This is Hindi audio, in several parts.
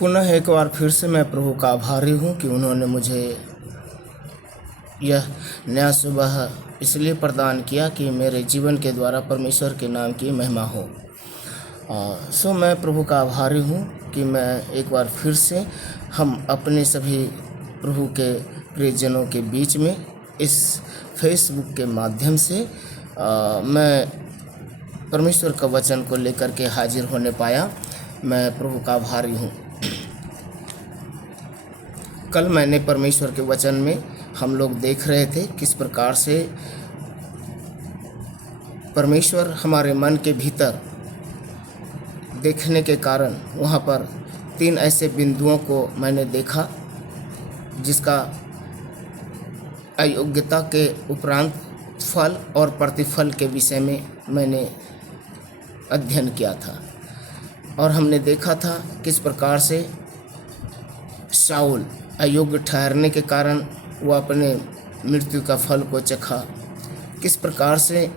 पुनः एक बार फिर से मैं प्रभु का आभारी हूँ कि उन्होंने मुझे यह नया सुबह इसलिए प्रदान किया कि मेरे जीवन के द्वारा परमेश्वर के नाम की महिमा हो। सो मैं प्रभु का आभारी हूँ कि मैं एक बार फिर से हम अपने सभी प्रभु के प्रियजनों के बीच में इस फेसबुक के माध्यम से मैं परमेश्वर का वचन को लेकर के हाजिर होने पाया। मैं प्रभु का आभारी हूँ। कल मैंने परमेश्वर के वचन में हम लोग देख रहे थे किस प्रकार से परमेश्वर हमारे मन के भीतर देखने के कारण वहाँ पर 3 ऐसे बिंदुओं को मैंने देखा जिसका अयोग्यता के उपरांत फल और प्रतिफल के विषय में मैंने अध्ययन किया था। और हमने देखा था किस प्रकार से शाऊल अयोग्य ठहरने के कारण वह अपने मृत्यु का फल को चखा, किस प्रकार से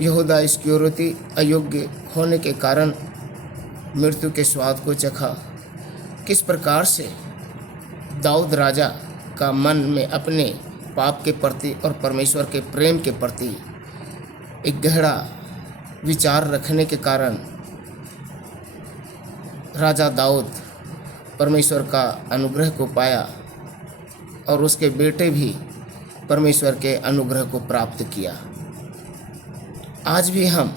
यहूदा इस्करियोती अयोग्य होने के कारण मृत्यु के स्वाद को चखा, किस प्रकार से दाऊद राजा का मन में अपने पाप के प्रति और परमेश्वर के प्रेम के प्रति एक गहरा विचार रखने के कारण राजा दाऊद परमेश्वर का अनुग्रह को पाया और उसके बेटे भी परमेश्वर के अनुग्रह को प्राप्त किया। आज भी हम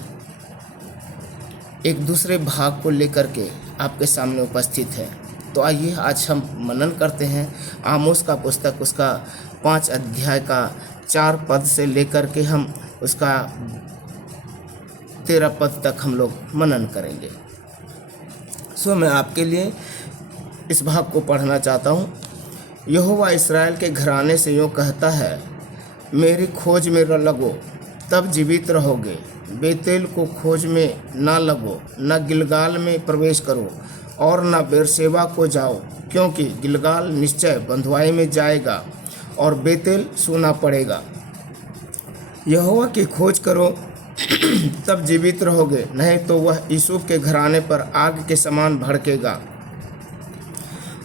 एक दूसरे भाग को लेकर के आपके सामने उपस्थित हैं। तो आइए आज हम मनन करते हैं आमोस का पुस्तक, उसका 5 अध्याय का 4 पद से लेकर के हम उसका 13 पद तक हम लोग मनन करेंगे। सो मैं आपके लिए इस भाग को पढ़ना चाहता हूँ। यहोवा इस्राएल के घराने से यूँ कहता है, मेरी खोज में लगो तब जीवित रहोगे। बेतेल को खोज में ना लगो, न गिलगाल में प्रवेश करो और न बेरशेबा को जाओ, क्योंकि गिलगाल निश्चय बंधुआई में जाएगा और बेतेल सूना पड़ेगा। यहोवा की खोज करो तब जीवित रहोगे, नहीं तो वह यूसुफ के घराने पर आग के समान भड़केगा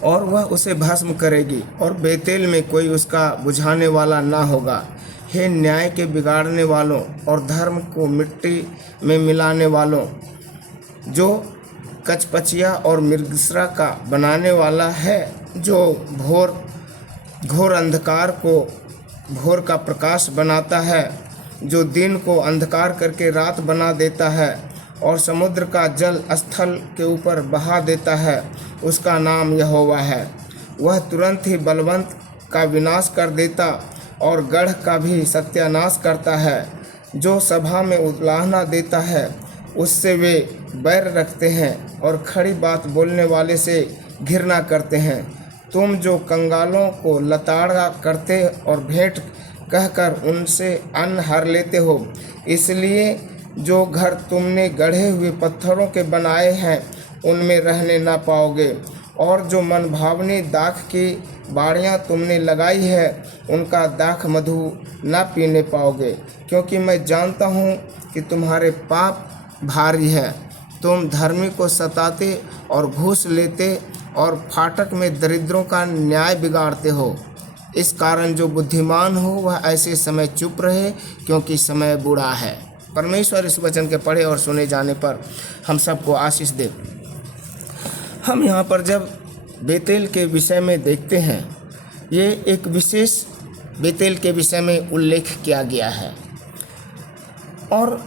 और वह उसे भस्म करेगी और बेतेल में कोई उसका बुझाने वाला ना होगा। हे न्याय के बिगाड़ने वालों और धर्म को मिट्टी में मिलाने वालों, जो कचपचिया और मिर्गसरा का बनाने वाला है, जो घोर अंधकार को भोर का प्रकाश बनाता है, जो दिन को अंधकार करके रात बना देता है और समुद्र का जल स्थल के ऊपर बहा देता है, उसका नाम यहोवा है। वह तुरंत ही बलवंत का विनाश कर देता और गढ़ का भी सत्यानाश करता है। जो सभा में उलाहना देता है उससे वे बैर रखते हैं और खड़ी बात बोलने वाले से घृणा करते हैं। तुम जो कंगालों को लताड़ा करते और भेंट कहकर उनसे अन्न हर लेते हो, इसलिए जो घर तुमने गढ़े हुए पत्थरों के बनाए हैं उनमें रहने ना पाओगे, और जो मनभावनी दाख की बाड़ियाँ तुमने लगाई है उनका दाख मधु ना पीने पाओगे, क्योंकि मैं जानता हूँ कि तुम्हारे पाप भारी है। तुम धर्मी को सताते और घूस लेते और फाटक में दरिद्रों का न्याय बिगाड़ते हो। इस कारण जो बुद्धिमान हो वह ऐसे समय चुप रहे, क्योंकि समय बुरा है। परमेश्वर इस वचन के पढ़े और सुने जाने पर हम सबको आशीष दे। हम यहाँ पर जब बेतेल के विषय में देखते हैं, ये एक विशेष बेतेल के विषय में उल्लेख किया गया है। और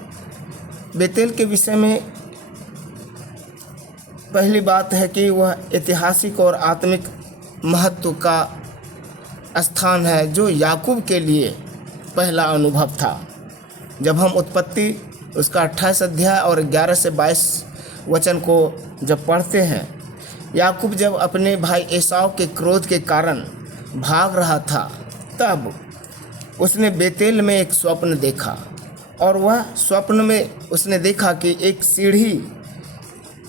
बेतेल के विषय में पहली बात है कि वह ऐतिहासिक और आत्मिक महत्व का स्थान है, जो याकूब के लिए पहला अनुभव था। जब हम उत्पत्ति उसका 28 अध्याय और 11 से 22 वचन को जब पढ़ते हैं, याकूब जब अपने भाई एसाव के क्रोध के कारण भाग रहा था, तब उसने बेतेल में एक स्वप्न देखा। और वह स्वप्न में उसने देखा कि एक सीढ़ी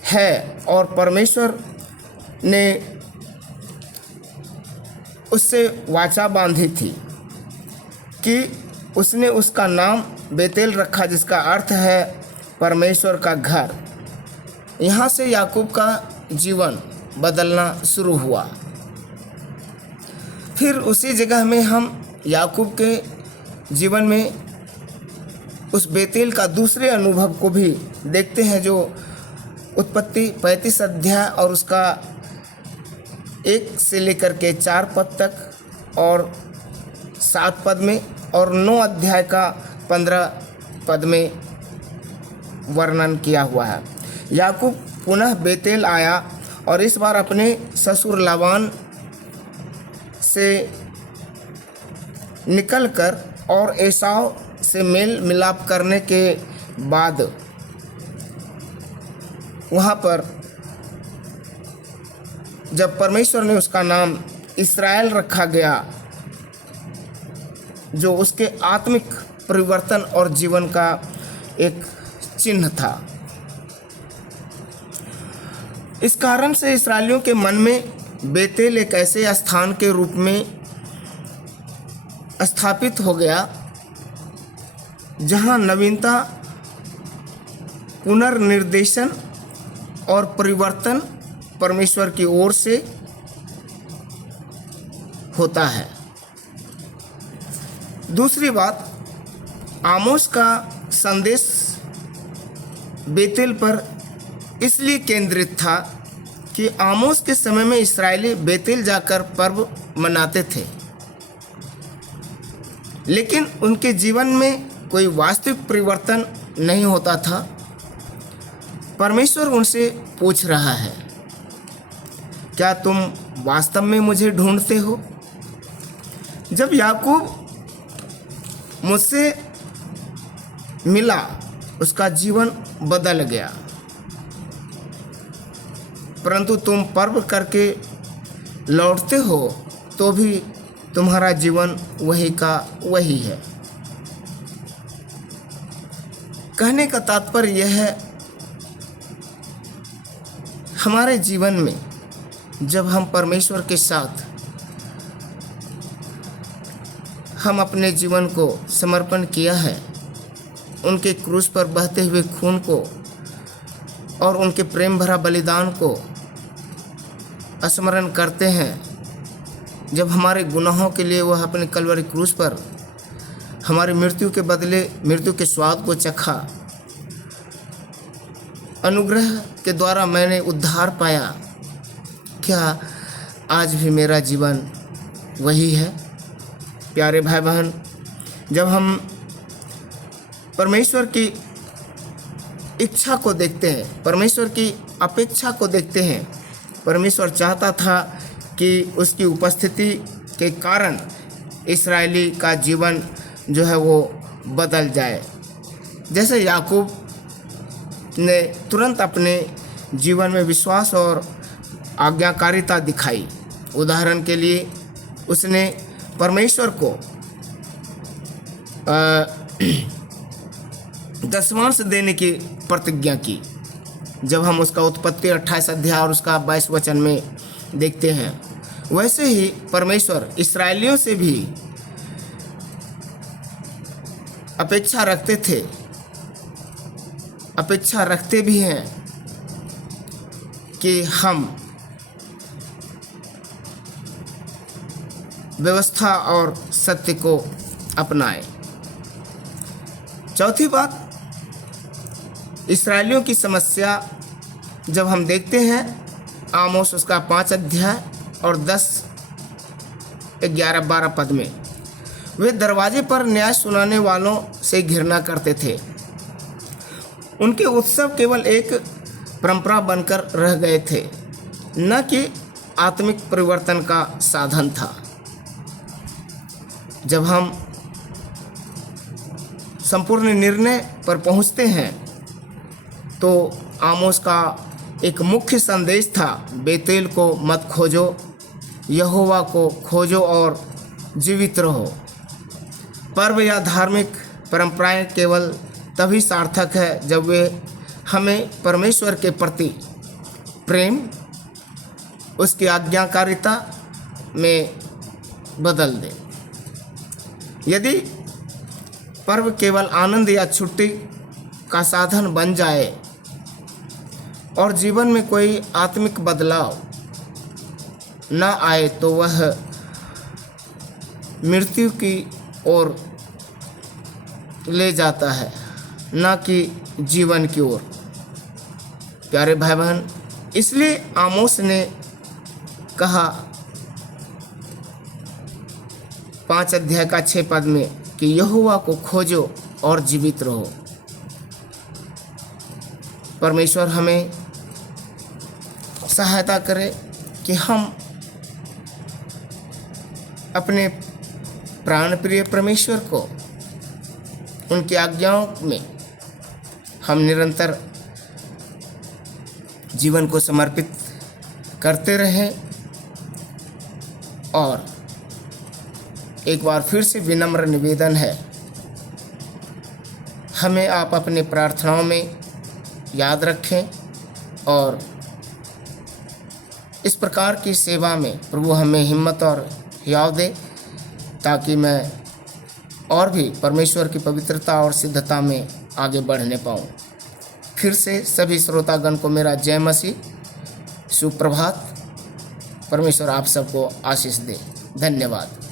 है और परमेश्वर ने उससे वाचा बांधी थी कि उसने उसका नाम बेतेल रखा, जिसका अर्थ है परमेश्वर का घर। यहाँ से याकूब का जीवन बदलना शुरू हुआ। फिर उसी जगह में हम याकूब के जीवन में उस बेतेल का दूसरे अनुभव को भी देखते हैं, जो उत्पत्ति 35 अध्याय और उसका 1 से लेकर के 4 पद तक और 7 पद में और 9 अध्याय का 15 पद में वर्णन किया हुआ है। याकूब पुनः बेतेल आया और इस बार अपने ससुर लाबान से निकलकर और एसाव से मेल मिलाप करने के बाद वहाँ पर जब परमेश्वर ने उसका नाम इस्राएल रखा गया, जो उसके आत्मिक परिवर्तन और जीवन का एक चिन्ह था। इस कारण से इस्राएलियों के मन में बेतेल एक ऐसे स्थान के रूप में स्थापित हो गया जहां नवीनता, पुनर्निर्देशन और परिवर्तन परमेश्वर की ओर से होता है। दूसरी बात, आमोस का संदेश बेतेल पर इसलिए केंद्रित था कि आमोस के समय में इस्राएली बेतेल जाकर पर्व मनाते थे, लेकिन उनके जीवन में कोई वास्तविक परिवर्तन नहीं होता था। परमेश्वर उनसे पूछ रहा है, क्या तुम वास्तव में मुझे ढूंढते हो? जब याकूब मुझसे मिला, उसका जीवन बदल गया, परंतु तुम पर्व करके लौटते हो तो भी तुम्हारा जीवन वही का वही है। कहने का तात्पर्य यह है, हमारे जीवन में जब हम परमेश्वर के साथ हम अपने जीवन को समर्पण किया है, उनके क्रूस पर बहते हुए खून को और उनके प्रेम भरा बलिदान को स्मरण करते हैं, जब हमारे गुनाहों के लिए वह अपने कलवरी क्रूस पर हमारी मृत्यु के बदले मृत्यु के स्वाद को चखा, अनुग्रह के द्वारा मैंने उद्धार पाया, क्या आज भी मेरा जीवन वही है? प्यारे भाई बहन, जब हम परमेश्वर की इच्छा को देखते हैं, परमेश्वर की अपेक्षा को देखते हैं, परमेश्वर चाहता था कि उसकी उपस्थिति के कारण इस्राएली का जीवन जो है वो बदल जाए। जैसे याकूब ने तुरंत अपने जीवन में विश्वास और आज्ञाकारिता दिखाई। उदाहरण के लिए उसने परमेश्वर को दशमांश देने की प्रतिज्ञा की। जब हम उसका उत्पत्ति 28 अध्याय और उसका 22 वचन में देखते हैं, वैसे ही परमेश्वर इस्राएलियों से भी अपेक्षा रखते भी हैं कि हम व्यवस्था और सत्य को अपनाएं। चौथी बात, इस्राएलियों की समस्या जब हम देखते हैं, आमोस उसका 5 अध्याय और 10, 11, 12 पद में, वे दरवाजे पर न्याय सुनाने वालों से घृणा करते थे। उनके उत्सव केवल एक परंपरा बनकर रह गए थे, न कि आत्मिक परिवर्तन का साधन था। जब हम संपूर्ण निर्णय पर पहुंचते हैं तो आमोस का एक मुख्य संदेश था, बेतेल को मत खोजो, यहोवा को खोजो और जीवित रहो। पर्व या धार्मिक परंपराएं केवल तभी सार्थक है जब वे हमें परमेश्वर के प्रति प्रेम, उसकी आज्ञाकारिता में बदल दें। यदि पर्व केवल आनंद या छुट्टी का साधन बन जाए और जीवन में कोई आत्मिक बदलाव न आए तो वह मृत्यु की ओर ले जाता है, न कि जीवन की ओर। प्यारे भाई बहन, इसलिए आमोस ने कहा 5 अध्याय का 6 पद में कि यहोवा को खोजो और जीवित रहो। परमेश्वर हमें सहायता करे कि हम अपने प्राण प्रिय परमेश्वर को, उनकी आज्ञाओं में हम निरंतर जीवन को समर्पित करते रहें। और एक बार फिर से विनम्र निवेदन है, हमें आप अपने प्रार्थनाओं में याद रखें और इस प्रकार की सेवा में प्रभु हमें हिम्मत और हियाव दे, ताकि मैं और भी परमेश्वर की पवित्रता और सिद्धता में आगे बढ़ने पाऊँ। फिर से सभी श्रोतागण को मेरा जय मसीह, सुप्रभात। परमेश्वर आप सबको आशीष दे। धन्यवाद।